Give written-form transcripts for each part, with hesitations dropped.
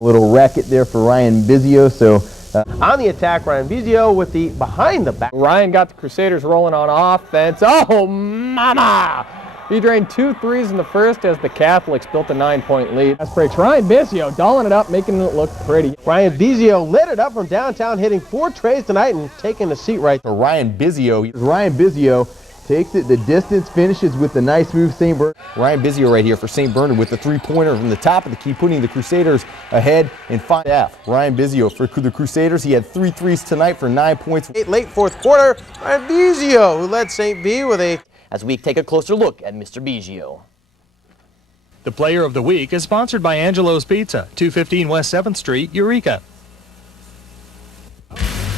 A little racket there for Ryan Bisio. So on the attack, Ryan Bisio with the behind the back. Ryan got the Crusaders rolling on offense. Oh, mama! He drained 2 threes in the first as the Catholics built a 9-point lead. Aspirations. Ryan Bisio dolling it up, making it look pretty. Ryan Bisio lit it up from downtown, hitting 4 trays tonight and taking a seat right for Ryan Bisio. Ryan Bisio takes it the distance, finishes with a nice move. St. Bernard. Ryan Bisio right here for St. Bernard with the 3-pointer from the top of the key, putting the Crusaders ahead in 5-half. Ryan Bisio for the Crusaders. He had 3 threes tonight for 9 points. Late fourth quarter, Ryan Bisio, who led St. B with a... As we take a closer look at Mr. Bisio. The Player of the Week is sponsored by Angelo's Pizza, 215 West 7th Street, Eureka.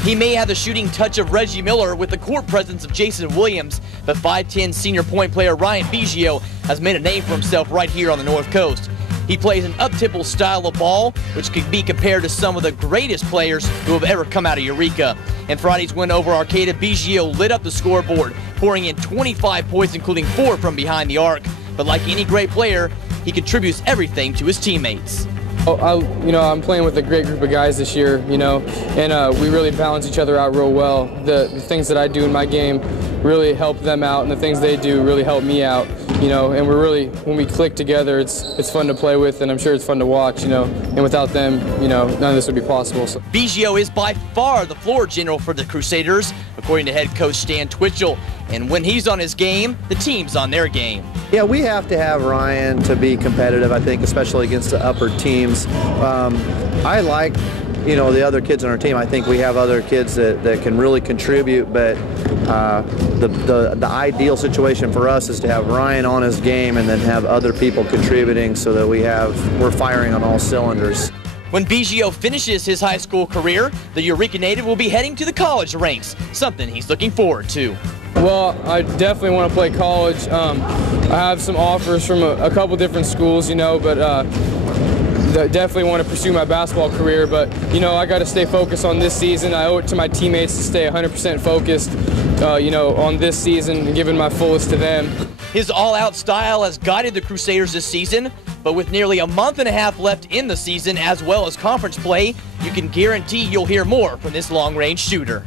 He may have the shooting touch of Reggie Miller with the court presence of Jason Williams, but 5'10" senior point player Ryan Bisio has made a name for himself right here on the North Coast. He plays an up-tempo style of ball, which could be compared to some of the greatest players who have ever come out of Eureka. In Friday's win over Arcata, Bisio lit up the scoreboard, pouring in 25 points, including 4 from behind the arc. But like any great player, he contributes everything to his teammates. I'm playing with a great group of guys this year, and we really balance each other out real well. The things that I do in my game really help them out, and the things they do really help me out, and when we click together, it's fun to play with, and I'm sure it's fun to watch, and without them, none of this would be possible. So. Bisio is by far the floor general for the Crusaders, according to head coach Stan Twitchell, and when he's on his game, the team's on their game. Yeah, we have to have Ryan to be competitive, I think, especially against the upper teams. I like, the other kids on our team. I think we have other kids that can really contribute, but the ideal situation for us is to have Ryan on his game and then have other people contributing so that we're firing on all cylinders. When Bisio finishes his high school career, the Eureka native will be heading to the college ranks, something he's looking forward to. Well, I definitely want to play college. I have some offers from a couple different schools, but definitely want to pursue my basketball career. But, I got to stay focused on this season. I owe it to my teammates to stay 100% focused, on this season and giving my fullest to them. His all-out style has guided the Crusaders this season, but with nearly a month and a half left in the season as well as conference play, you can guarantee you'll hear more from this long-range shooter.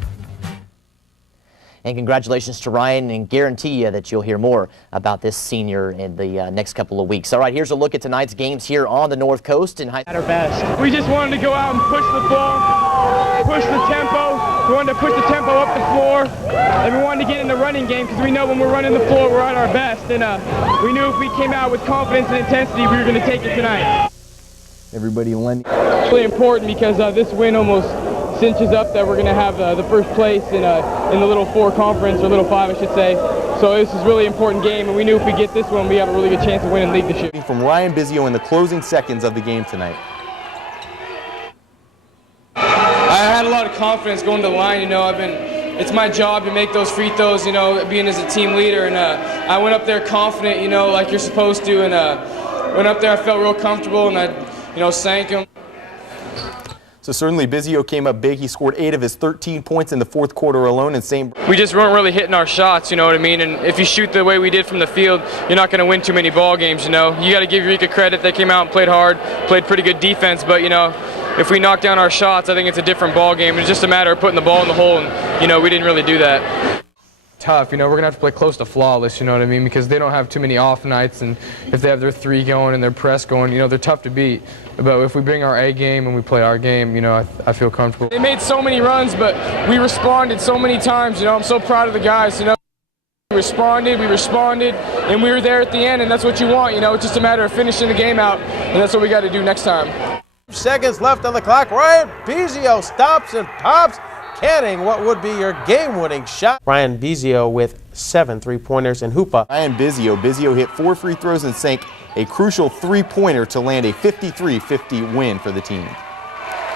And congratulations to Ryan, and guarantee you that you'll hear more about this senior in the next couple of weeks. All right, here's a look at tonight's games here on the North Coast. At our best. We just wanted to go out and push the ball, push the tempo. We wanted to push the tempo up the floor, and we wanted to get in the running game because we know when we're running the floor, we're at our best. And we knew if we came out with confidence and intensity, we were going to take it tonight. Everybody lending. It's really important because this win almost cinches up that we're going to have the first place in the Little 4 conference, or Little 5, I should say. So this is a really important game, and we knew if we get this one, we have a really good chance of winning league this year. From Ryan Bisio in the closing seconds of the game tonight. I had a lot of confidence going to the line. It's my job to make those free throws, being as a team leader, and I went up there confident, like you're supposed to, and went up there, I felt real comfortable, and I, sank them. So certainly Bisio came up big. He scored 8 of his 13 points in the fourth quarter alone. And we just weren't really hitting our shots, you know what I mean? And if you shoot the way we did from the field, you're not going to win too many ball games, You got to give Eureka credit. They came out and played hard, played pretty good defense. But, if we knock down our shots, I think it's a different ball game. It's just a matter of putting the ball in the hole, and, we didn't really do that. Tough, we're going to have to play close to flawless, you know what I mean? Because they don't have too many off nights, and if they have their 3 going and their press going, they're tough to beat. But if we bring our A game and we play our game, I feel comfortable. They made so many runs, but we responded so many times, I'm so proud of the guys, We responded, and we were there at the end, and that's what you want, It's just a matter of finishing the game out, and that's what we got to do next time. Seconds left on the clock. Ryan Bisio stops and pops, canning what would be your game-winning shot. Ryan Bisio with 7 3-pointers and Hoopa. Ryan Bisio hit 4 free throws and sank a crucial 3-pointer to land a 53-50 win for the team.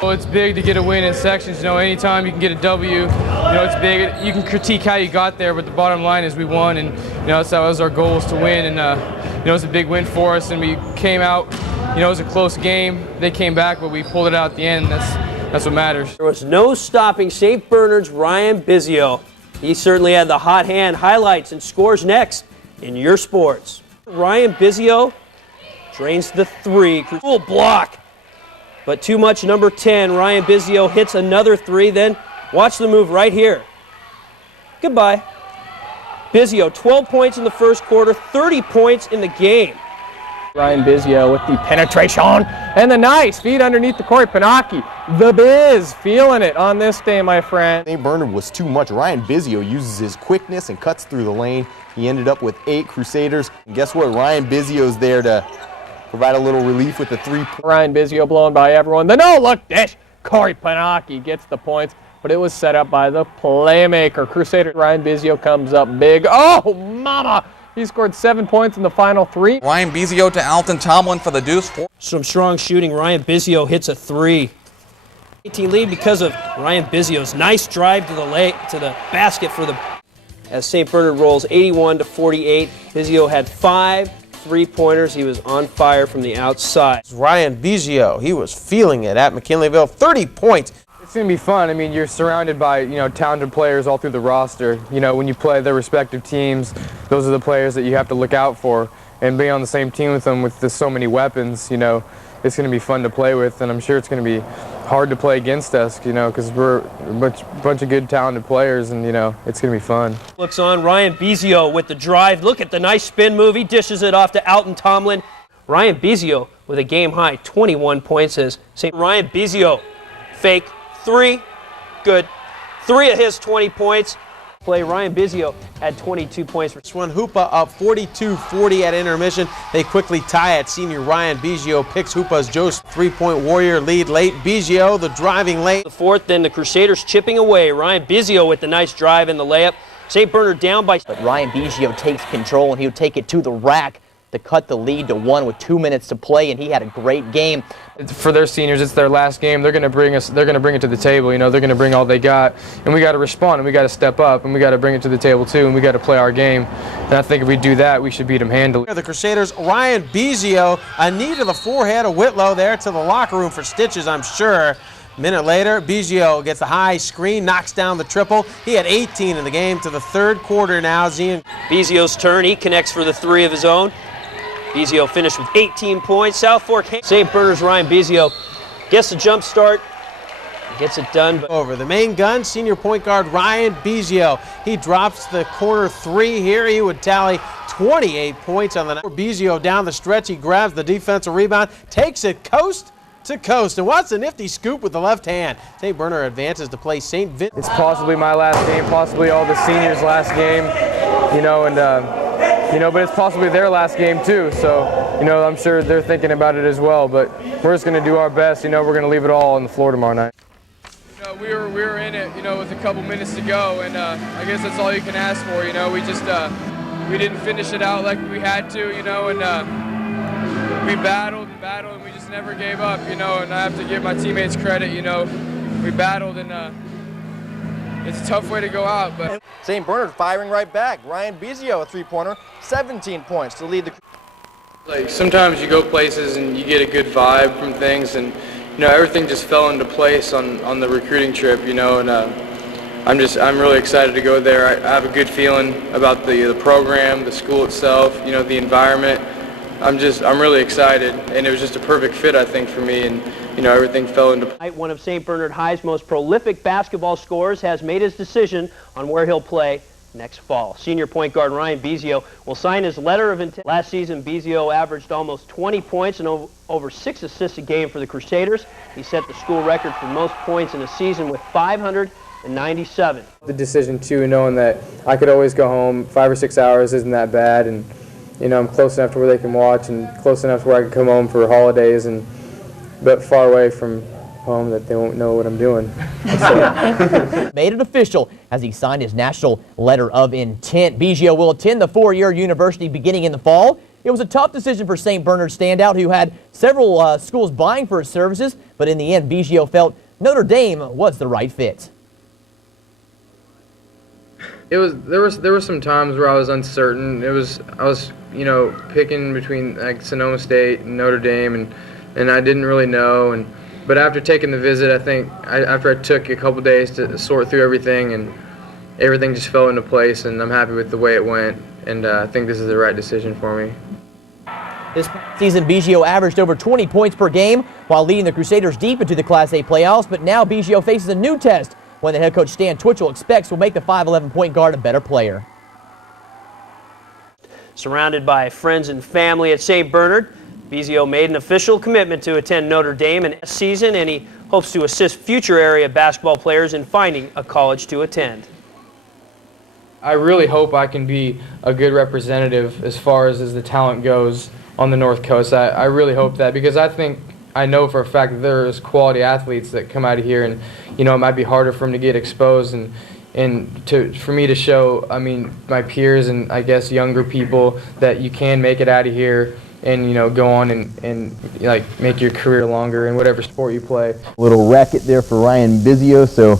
Well, it's big to get a win in sections. Anytime you can get a W, it's big. You can critique how you got there, but the bottom line is we won, and that was our goal, is to win. And it was a big win for us, and we came out. It was a close game. They came back, but we pulled it out at the end. That's what matters. There was no stopping St. Bernard's Ryan Bisio. He certainly had the hot hand. Highlights and scores next in your sports. Ryan Bisio drains the 3. Cool block. but too much. Number 10, Ryan Bisio hits another three. Then watch the move right here. Goodbye. Bisio, 12 points in the first quarter, 30 points in the game. Ryan Bisio with the penetration and the nice feed underneath the court. Panaki, the Biz, feeling it on this day, my friend. St. Bernard was too much. Ryan Bisio uses his quickness and cuts through the lane. He ended up with 8 Crusaders. And guess what? Ryan Bisio's there to provide a little relief with the 3. Ryan Bisio blown by everyone. The no-look dish. Corey Panaki gets the points, but it was set up by the playmaker. Crusader Ryan Bisio comes up big. Oh, mama! He scored 7 points in the final 3. Ryan Bisio to Alton Tomlin for the deuce. Some strong shooting. Ryan Bisio hits a 3. 18 lead because of Ryan Bisio's nice drive to the basket for the. As St. Bernard rolls 81-48. Bisio had 5 3-pointers. He was on fire from the outside. Ryan Bisio, he was feeling it at McKinleyville. 30 points. It's going to be fun. I mean, you're surrounded by, talented players all through the roster. When you play their respective teams, those are the players that you have to look out for. And being on the same team with them with so many weapons, it's going to be fun to play with. And I'm sure it's going to be hard to play against us, because we're a bunch of good, talented players, and, it's going to be fun. Looks on Ryan Bisio with the drive. Look at the nice spin move. He dishes it off to Alton Tomlin. Ryan Bisio with a game-high 21 points as St. Ryan Bisio, fake. 3, good. 3 of his 20 points. Play Ryan Bisio had 22 points. This one, Hoopa up 42-40 at intermission. They quickly tie it. Senior Ryan Bisio picks Hoopa's Joe's 3-point Warrior lead late. Bisio, the driving late. The 4th, then the Crusaders chipping away. Ryan Bisio with the nice drive and the layup. St. Bernard down by. But Ryan Bisio takes control, and he'll take it to the rack to cut the lead to 1 with 2 minutes to play, and he had a great game. For their seniors, it's their last game. They're going to bring it to the table. They're going to bring all they got, and we got to respond, and we got to step up, and we got to bring it to the table too, and we got to play our game. And I think if we do that, we should beat them handily. The Crusaders, Ryan Bisio, a knee to the forehead of Whitlow there to the locker room for stitches, I'm sure. A minute later, Bisio gets a high screen, knocks down the triple. He had 18 in the game to the 3rd quarter now. Bisio's turn. He connects for the 3 of his own. Bisio finished with 18 points. South Fork, St. Bernard's Ryan Bisio gets the jump start, gets it done. Over the main gun, senior point guard Ryan Bisio. He drops the corner 3 here. He would tally 28 points on the night. Bisio down the stretch. He grabs the defensive rebound, takes it coast to coast, and wants a nifty scoop with the left hand. St. Bernard advances to play St. Vincent. It's possibly my last game, possibly all the seniors' last game, but it's possibly their last game too, so, I'm sure they're thinking about it as well, but we're just going to do our best, we're going to leave it all on the floor tomorrow night. We were in it, with a couple minutes to go, and I guess that's all you can ask for, we just, we didn't finish it out like we had to, and we battled and we just never gave up, and I have to give my teammates credit, we battled, and it's a tough way to go out, but. St. Bernard firing right back. Ryan Bisio, a 3-pointer, 17 points to lead the. Like sometimes you go places and you get a good vibe from things, and everything just fell into place on the recruiting trip, and I'm really excited to go there. I have a good feeling about the program, the school itself, the environment. I'm really excited, and it was just a perfect fit, I think, for me, and everything fell into place. One of St. Bernard High's most prolific basketball scorers has made his decision on where he'll play next fall. Senior point guard Ryan Bisio will sign his letter of intent. Last season, Bisio averaged almost 20 points and over 6 assists a game for the Crusaders. He set the school record for most points in a season with 597. The decision too, knowing that I could always go home, 5 or 6 hours isn't that bad, and I'm close enough to where they can watch and close enough to where I can come home for holidays, but far away from home that they won't know what I'm doing. Made it official as he signed his national letter of intent. Bisio will attend the 4-year university beginning in the fall. It was a tough decision for St. Bernard standout, who had several schools vying for his services, but in the end, Bisio felt Notre Dame was the right fit. There were some times where I was uncertain. I was picking between Sonoma State and Notre Dame, and I didn't really know. But after taking the visit, I think after I took a couple days to sort through everything, and everything just fell into place, and I'm happy with the way it went. And I think this is the right decision for me. This season, Bisio averaged over 20 points per game while leading the Crusaders deep into the Class A playoffs, but now Bisio faces a new test, one that head coach Stan Twitchell expects will make the 5'11" point guard a better player. Surrounded by friends and family at St. Bernard, Bisio made an official commitment to attend Notre Dame next season, and he hopes to assist future area basketball players in finding a college to attend. I really hope I can be a good representative as far as the talent goes on the North Coast. I really hope that, because I know for a fact that there's quality athletes that come out of here, and it might be harder for them to get exposed, and for me to show, my peers and I guess younger people that you can make it out of here and go on and like make your career longer in whatever sport you play. Little racket there for Ryan Bisio. So